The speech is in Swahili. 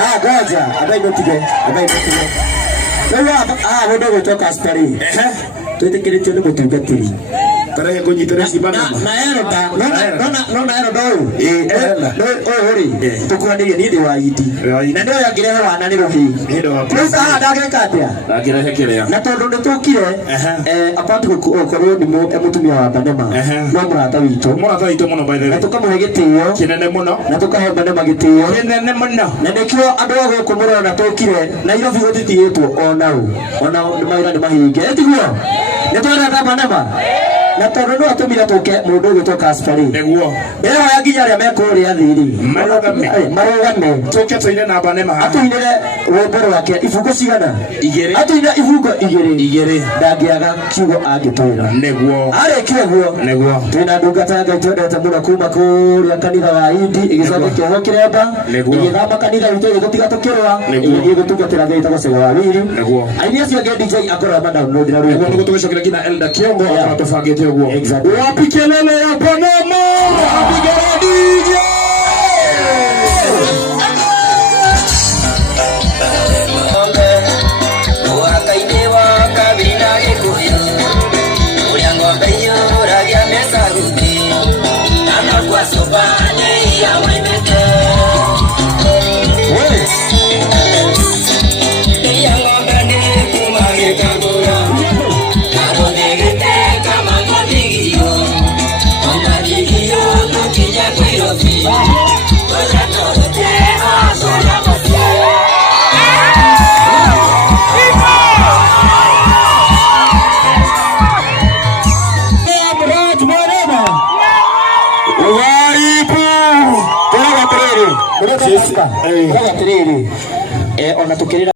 Goja, abai notige. Wewe wewe kutoka askari. Tuitekeretio ni mutungatiri. Tarehe kunyitira cibana. Na eroda, nona eroda uyu. Ori. Tukuranire ni ndi wa iti. Na ndio yagirehe wana ni ruhi. Ndio hapo. Sasa ndageka atia. Ndagirehe kiria. Na tondu nditukire apart gukorwo ni mutumia wa Banema. No murata witu. Murata witu muno by the way. Na tukamuhe gitio. Kinene muno. Na tukahe Banema gitio. Kinene muno. Na ndikio andu ago kumurora na tukire na Nairobi gutitiyetwo onau. Ona maira ni mahinge. Etiguo. Nitwenda Banema. Na tondu no atumira tuke mundu ugitoka aspari neguo ero ya ginya ria mekuri athiri marugame tuke tuine na Banema atuinire rwimbo rwake ifungo cigana igere atuina ifungo igere ndangiaga kiugo angitwira neguo arekire guo neguo twina ndungata ngai twendete muno kuma kuria kanitha wa Indi igicoka kieho kiremba igithama kanitha witu igutiga tukirwa igithie gutungatira ngai tagocega wa wiri neguo ainia cio ngai DJ akora download na neguo nugo tugicokera kina Elda Kiongo akatufangite uguo exactly wapi kelele ya Banema wapi DJ ona tukirira